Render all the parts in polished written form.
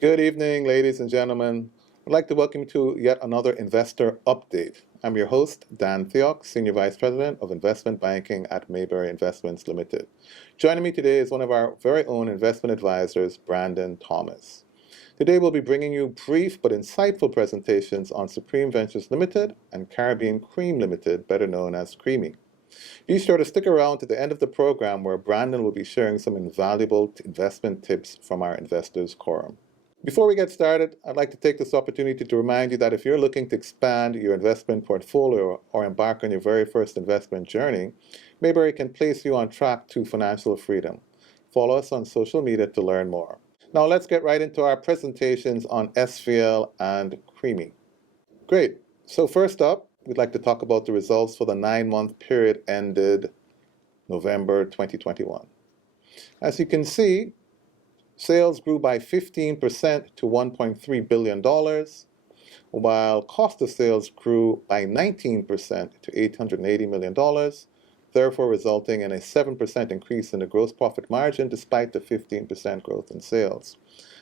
Good evening, ladies and gentlemen. I'd like to welcome you to yet another investor update. I'm your host, Dan Theok, Senior Vice President of Investment Banking at Mayberry Investments Limited. Joining me today is one of our very own investment advisors, Brandon Thomas. Today we'll be bringing you brief but insightful presentations on Supreme Ventures Limited and Caribbean Cream Limited, better known as KREMI. Be sure to stick around to the end of the program where Brandon will be sharing some invaluable investment tips from our investors' quorum. Before we get started, I'd like to take this opportunity to remind you that if you're looking to expand your investment portfolio or embark on your very first investment journey, Mayberry can place you on track to financial freedom. Follow us on social media to learn more. Now let's get right into our presentations on SVL and KREMI. Great. So first up, we'd like to talk about the results for the 9-month period ended November 2021. As you can see, sales grew by 15% to $1.3 billion, while cost of sales grew by 19% to $880 million, therefore resulting in a 7% increase in the gross profit margin despite the 15% growth in sales.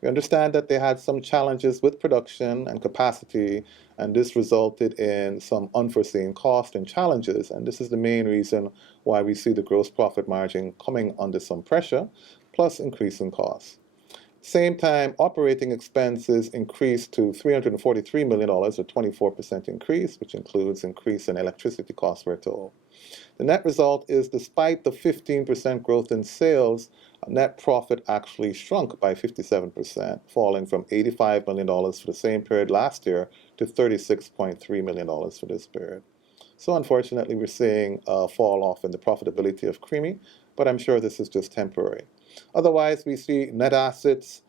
We understand that they had some challenges with production and capacity, and this resulted in some unforeseen costs and challenges, and this is the main reason why we see the gross profit margin coming under some pressure, plus increasing costs. Same time, operating expenses increased to $343 million, a 24% increase, which includes increase in electricity costs, we're told. The net result is, despite the 15% growth in sales, net profit actually shrunk by 57%, falling from $85 million for the same period last year to $36.3 million for this period. So unfortunately, we're seeing a fall off in the profitability of KREMI, but I'm sure this is just temporary. Otherwise, we see net assets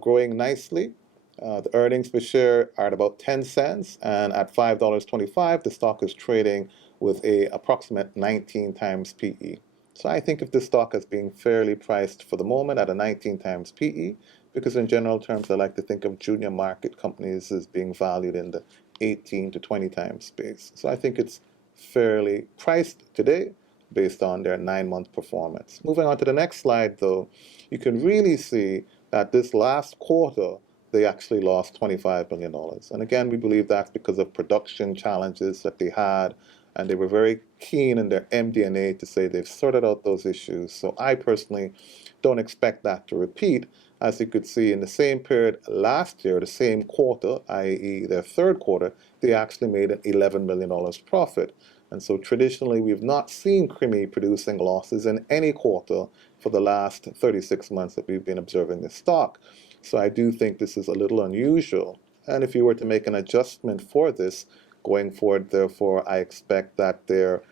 growing nicely. The earnings per share are at about 10 cents, and at $5.25, the stock is trading with a approximate 19 times PE. So I think of this stock as being fairly priced for the moment at a 19 times PE, because in general terms, I like to think of junior market companies as being valued in the 18 to 20 times space. So I think it's fairly priced today based on their 9-month performance. Moving on to the next slide, though, you can really see that this last quarter, they actually lost $25 million. And again, we believe that's because of production challenges that they had, and they were very keen in their MD&A to say they've sorted out those issues. So I personally don't expect that to repeat. As you could see, in the same period last year, the same quarter, i.e. their third quarter, they actually made an $11 million profit. And so traditionally, we've not seen KREMI producing losses in any quarter for the last 36 months that we've been observing this stock. So I do think this is a little unusual. And if you were to make an adjustment for this going forward, therefore, I expect that their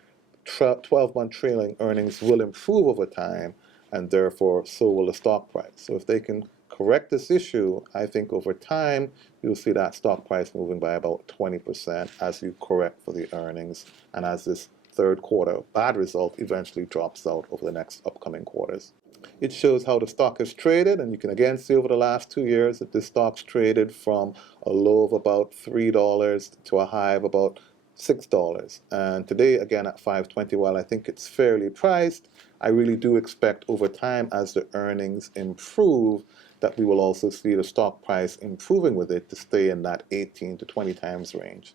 12-month trailing earnings will improve over time, and therefore, so will the stock price. So if they can correct this issue, I think over time, you'll see that stock price moving by about 20% as you correct for the earnings and as this third quarter bad result eventually drops out over the next upcoming quarters. It shows how the stock has traded, and you can again see over the last 2 years that this stock's traded from a low of about $3 to a high of about $6. And today, again at $5.20, while I think it's fairly priced, I really do expect over time, as the earnings improve, that we will also see the stock price improving with it to stay in that 18 to 20 times range.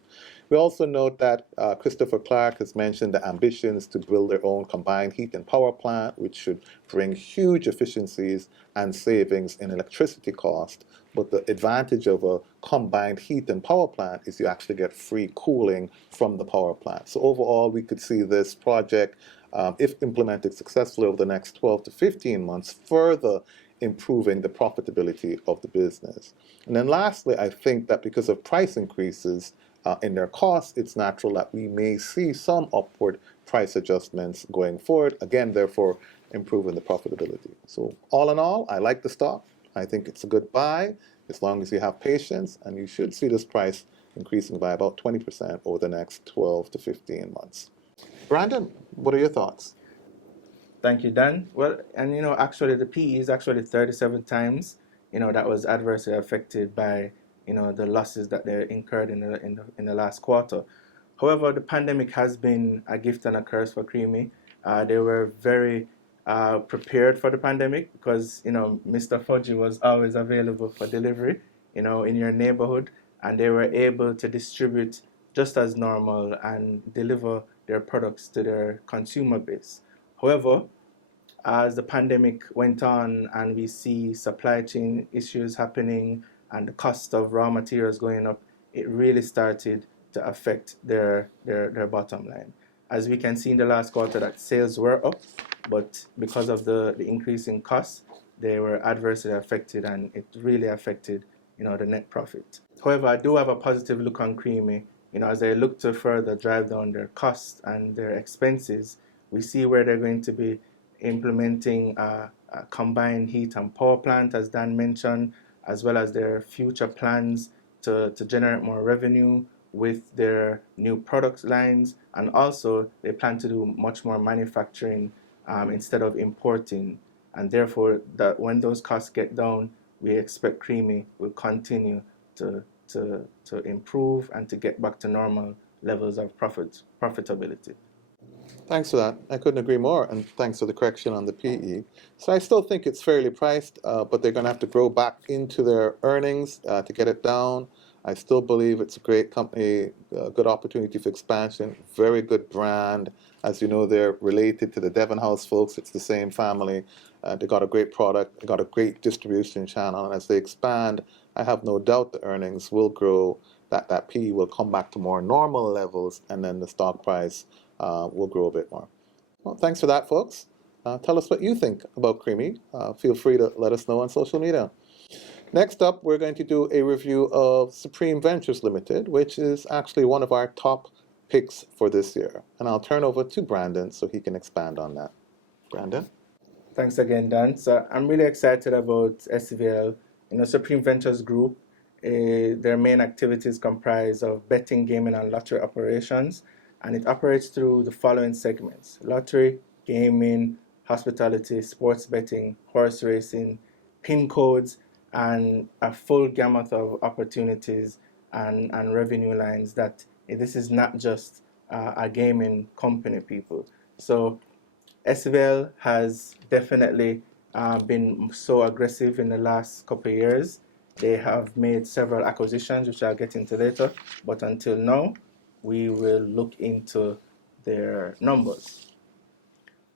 We also note that Christopher Clark has mentioned the ambitions to build their own combined heat and power plant, which should bring huge efficiencies and savings in electricity cost. But the advantage of a combined heat and power plant is you actually get free cooling from the power plant. So overall, we could see this project, if implemented successfully over the next 12 to 15 months, further improving the profitability of the business. And then lastly, I think that because of price increases in their costs, it's natural that we may see some upward price adjustments going forward, again, therefore improving the profitability. So all in all, I like the stock. I think it's a good buy as long as you have patience, and you should see this price increasing by about 20% over the next 12 to 15 months. Brandon, what are your thoughts? Thank you, Dan. Well, and actually the PE is actually 37 times. That was adversely affected by the losses that they incurred in the last quarter. However, the pandemic has been a gift and a curse for KREMI. They were very prepared for the pandemic because Mr. Fudgy was always available for delivery, in your neighborhood, and they were able to distribute just as normal and deliver their products to their consumer base. However, as the pandemic went on and we see supply chain issues happening and the cost of raw materials going up, it really started to affect their bottom line. As we can see in the last quarter that sales were up, but because of the increase in costs, they were adversely affected and it really affected the net profit. However, I do have a positive look on KREMI. As they look to further drive down their costs and their expenses, we see where they're going to be implementing a combined heat and power plant, as Dan mentioned, as well as their future plans to generate more revenue with their new product lines. And also, they plan to do much more manufacturing instead of importing. And therefore, that when those costs get down, we expect KREMI will continue to improve and to get back to normal levels of profitability. Thanks for that. I couldn't agree more, and thanks for the correction on the PE. So I still think it's fairly priced, but they're going to have to grow back into their earnings to get it down. I still believe it's a great company, good opportunity for expansion, very good brand. As you know, they're related to the Devon House folks. It's the same family. They got a great product. They got a great distribution channel. And as they expand, I have no doubt the earnings will grow, that PE will come back to more normal levels, and then the stock price will grow a bit more. Well, thanks for that, folks. Tell us what you think about KREMI. Feel free to let us know on social media. Next up, we're going to do a review of Supreme Ventures Limited, which is actually one of our top picks for this year. And I'll turn over to Brandon so he can expand on that. Brandon? Thanks again, Dan. So I'm really excited about SVL. Supreme Ventures Group, their main activities comprise of betting, gaming, and lottery operations, and it operates through the following segments: lottery, gaming, hospitality, sports betting, horse racing, PIN codes, and a full gamut of opportunities and revenue lines. That this is not just a gaming company, people. So SVL has definitely been so aggressive in the last couple of years. They have made several acquisitions, which I'll get into later. But until now, we will look into their numbers.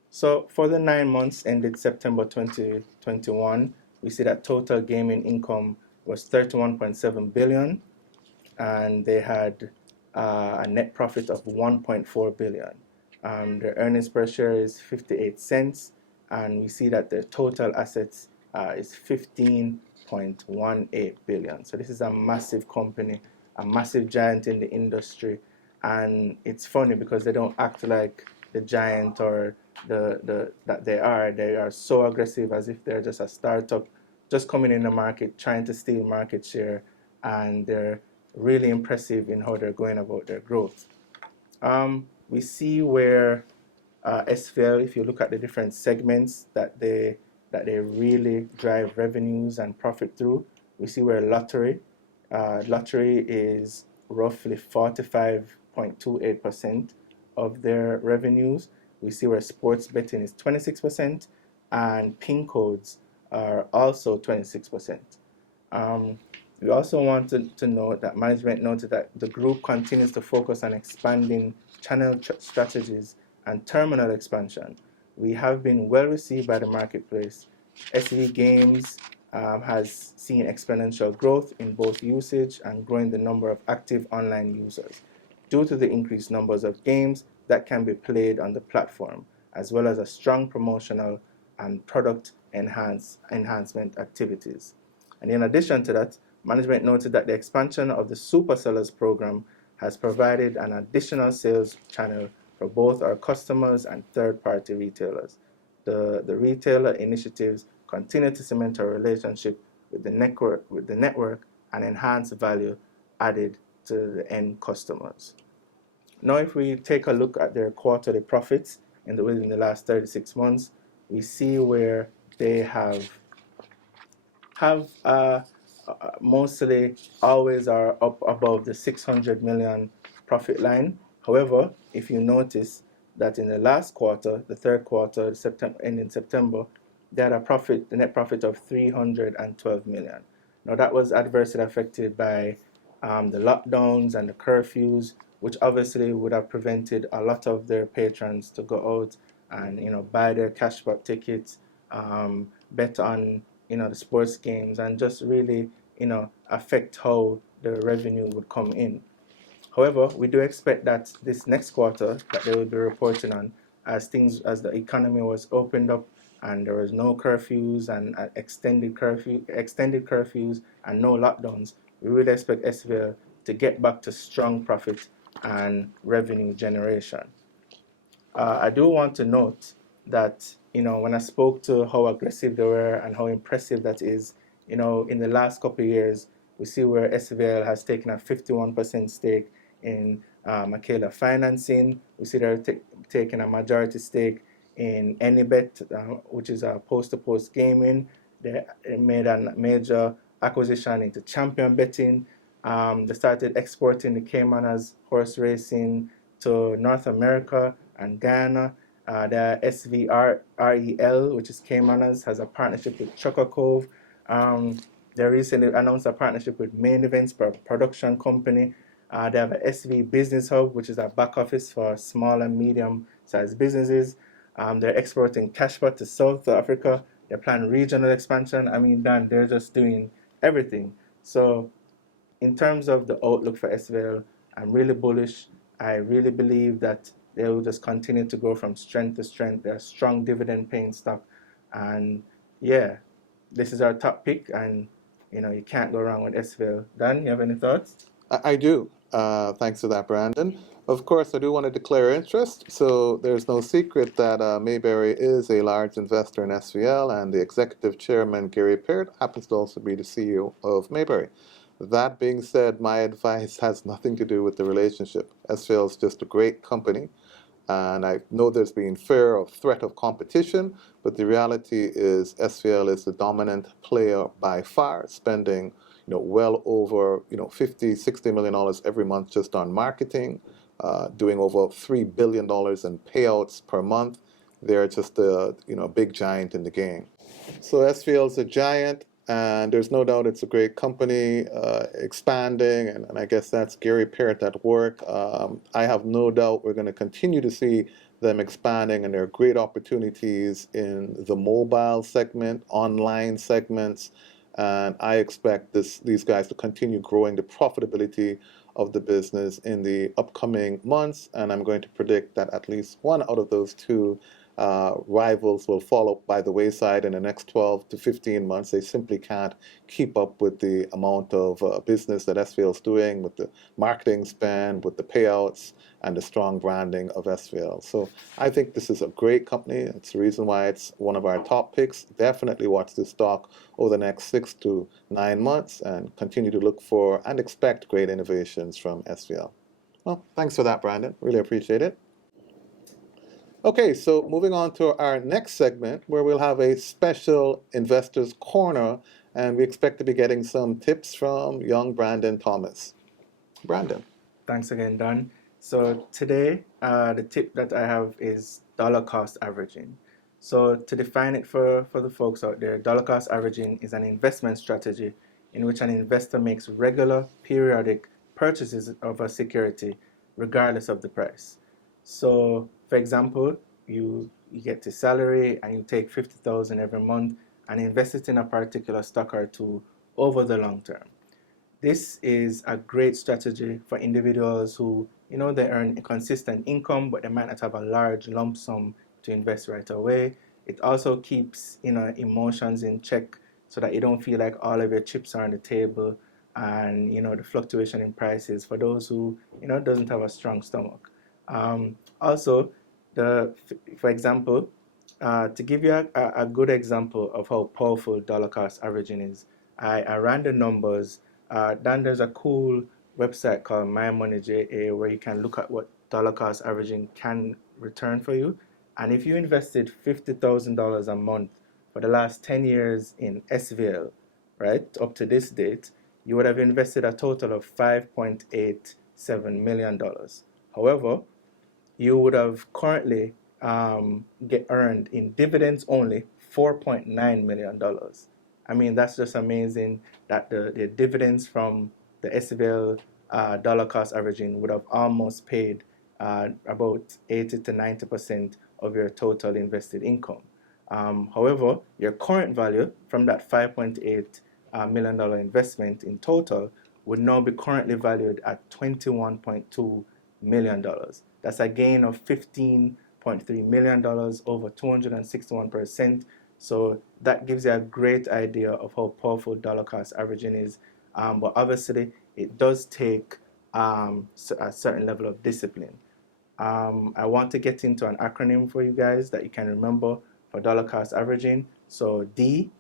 So for the 9 months ended September 2021, we see that total gaming income was 31.7 billion, and they had a net profit of 1.4 billion. Their earnings per share is 58 cents, and we see that their total assets is 15.18 billion. So this is a massive company, a massive giant in the industry, and it's funny because they don't act like the giant or that they are. They are so aggressive as if they're just a startup, just coming in the market, trying to steal market share, and they're really impressive in how they're going about their growth. We see where SVL, if you look at the different segments that they really drive revenues and profit through, we see where lottery is roughly 45.28% of their revenues. We see where sports betting is 26%, and PIN codes are also 26%. We also want to note that management noted that the group continues to focus on expanding channel strategies and terminal expansion. We have been well received by the marketplace. SV Games has seen exponential growth in both usage and growing the number of active online users due to the increased numbers of games that can be played on the platform, as well as a strong promotional and product enhancement activities. And in addition to that, management noted that the expansion of the Super Sellers program has provided an additional sales channel for both our customers and third-party retailers. The retailer initiatives continue to cement our relationship with the network and enhance value added to the end customers. Now, if we take a look at their quarterly profits within the last 36 months, we see where they have mostly always are up above the 600 million profit line. However, if you notice, that in the last quarter, the third quarter, September, ending September, they had the net profit of 312 million. Now that was adversely affected by the lockdowns and the curfews, which obviously would have prevented a lot of their patrons to go out and buy their cashback tickets, bet on the sports games, and just really affect how the revenue would come in. However, we do expect that this next quarter that they will be reporting on, as the economy was opened up and there was no curfews and extended curfews and no lockdowns, we would expect SVL to get back to strong profit and revenue generation. I do want to note that when I spoke to how aggressive they were and how impressive that is, in the last couple of years, we see where SVL has taken a 51% stake in Michaela Financing. We see they're taking a majority stake in Anybet, which is a post-to-post gaming. They made a major acquisition into Champion Betting. They started exporting the Caymanas horse racing to North America and Ghana. The SVREL, which is Caymanas, has a partnership with Choco Cove. They recently announced a partnership with Main Events, production company. They have a SV Business Hub, which is a back office for small and medium-sized businesses. They're exporting cashback to South Africa. They plan regional expansion. I mean, Dan, they're just doing everything. So in terms of the outlook for SVL, I'm really bullish. I really believe that they will just continue to go from strength to strength. They're a strong dividend-paying stock. And yeah, this is our top pick, and you can't go wrong with SVL. Dan, you have any thoughts? I do. Thanks for that, Brandon. Of course, I do want to declare interest. So there's no secret that Mayberry is a large investor in SVL, and the executive chairman, Gary Peart, happens to also be the CEO of Mayberry. That being said, my advice has nothing to do with the relationship. SVL is just a great company, and I know there's been fear of threat of competition, but the reality is SVL is the dominant player by far, spending well over 50-60 million dollars every month just on marketing, doing over $3 billion in payouts per month. They're just a big giant in the game. So SVL is a giant, and there's no doubt it's a great company, expanding, and I guess that's Gary Peart at work. I have no doubt we're going to continue to see them expanding, and there are great opportunities in the mobile segment, online segments, and I expect these guys to continue growing the profitability of the business in the upcoming months, and I'm going to predict that at least one out of those two rivals will fall up by the wayside in the next 12 to 15 months. They simply can't keep up with the amount of business that SVL is doing, with the marketing spend, with the payouts, and the strong branding of SVL. So I think this is a great company. It's the reason why it's one of our top picks. Definitely watch this stock over the next 6 to 9 months and continue to look for and expect great innovations from SVL. Well, thanks for that, Brandon. Really appreciate it. Okay, so moving on to our next segment, where we'll have a special Investors Corner, and we expect to be getting some tips from young Brandon Thomas. Brandon. Thanks again, Dan. So today, the tip that I have is dollar cost averaging. So to define it for the folks out there, dollar cost averaging is an investment strategy in which an investor makes regular, periodic purchases of a security regardless of the price. So, for example, you get to salary and you take 50,000 every month and invest it in a particular stock or two over the long term. This is a great strategy for individuals who, they earn a consistent income, but they might not have a large lump sum to invest right away. It also keeps, emotions in check so that you don't feel like all of your chips are on the table, and, the fluctuation in prices for those who, doesn't have a strong stomach. Also, for example, to give you a good example of how powerful dollar cost averaging is, I ran the numbers. Then there's a cool website called MyMoneyJA where you can look at what dollar cost averaging can return for you. And if you invested $50,000 a month for the last 10 years in SVL, right, up to this date, you would have invested a total of $5.87 million. However, you would have currently get earned in dividends only $4.9 million. I mean, that's just amazing that the dividends from the SVL dollar cost averaging would have almost paid about 80 to 90% of your total invested income. However, your current value from that $5.8 million investment in total would now be currently valued at $21.2 million. That's a gain of $15.3 million over 261%. So that gives you a great idea of how powerful dollar cost averaging is. But obviously, it does take a certain level of discipline. I want to get into an acronym for you guys that you can remember for dollar cost averaging. So D,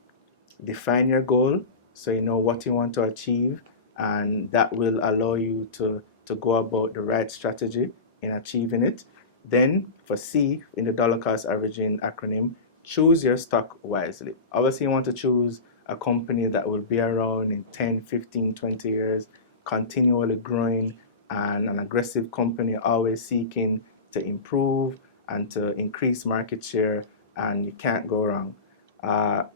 define your goal so you know what you want to achieve, and that will allow you to go about the right strategy in achieving it. Then for C, in the dollar cost averaging acronym, choose your stock wisely. Obviously, you want to choose a company that will be around in 10, 15, 20 years, continually growing, and an aggressive company always seeking to improve and to increase market share, and you can't go wrong.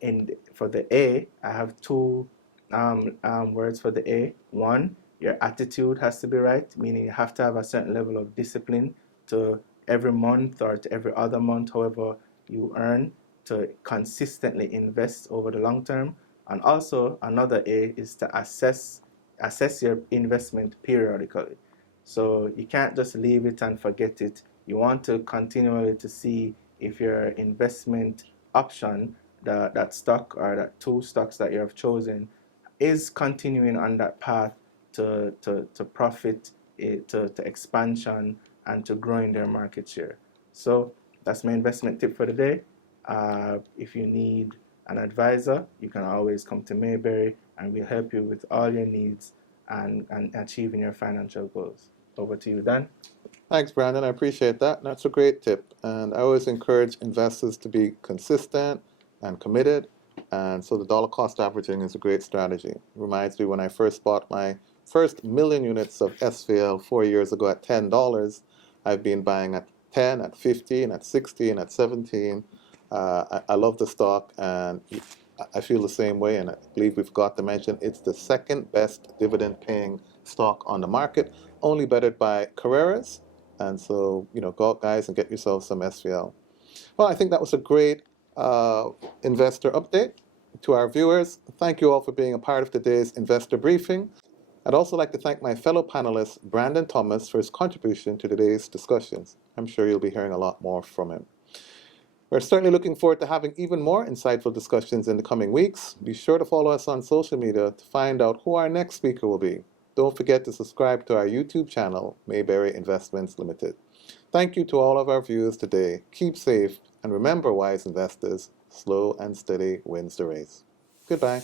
And for the A, I have two words for the A. One, your attitude has to be right, meaning you have to have a certain level of discipline to every month or to every other month, however you earn, to consistently invest over the long term. And also another A is to assess your investment periodically. So you can't just leave it and forget it. You want to continually to see if your investment option, that stock or that two stocks that you have chosen, is continuing on that path to profit, to expansion, and to growing their market share. So that's my investment tip for the day. If you need an advisor, you can always come to Mayberry and we'll help you with all your needs and achieving your financial goals. Over to you, Dan. Thanks, Brandon. I appreciate that. That's a great tip. And I always encourage investors to be consistent and committed. And so the dollar cost averaging is a great strategy. It reminds me when I first bought my first million units of SVL 4 years ago at $10. I've been buying at 10, at 15, at 16, at 17. I love the stock and I feel the same way. And I believe we forgot to mention it's the second best dividend paying stock on the market, only bettered by Carreras. And so, go out, guys, and get yourself some SVL. Well, I think that was a great investor update to our viewers. Thank you all for being a part of today's investor briefing. I'd also like to thank my fellow panelist, Brandon Thomas, for his contribution to today's discussions. I'm sure you'll be hearing a lot more from him. We're certainly looking forward to having even more insightful discussions in the coming weeks. Be sure to follow us on social media to find out who our next speaker will be. Don't forget to subscribe to our YouTube channel, Mayberry Investments Limited. Thank you to all of our viewers today. Keep safe, and remember, wise investors, slow and steady wins the race. Goodbye.